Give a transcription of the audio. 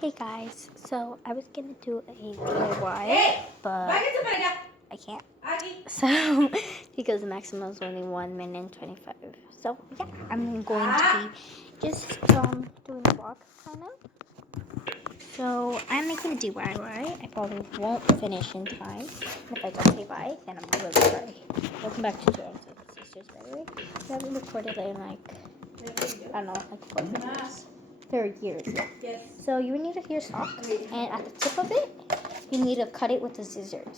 Hey guys, so I was gonna do a DIY, but I can't. So because the maximum is only 1 minute and 25. So yeah, I'm going to be just doing a vlog kind of. So I'm making a DIY. I probably won't finish in time. If I don't say bye, then I'm really sorry. Welcome back to Jones and Sisters, by the way. We haven't recorded in like I don't know, like 4 years. 3rd years, yeah. Yes. So you need a hair sock, and at the tip of it, you need to cut it with the scissors.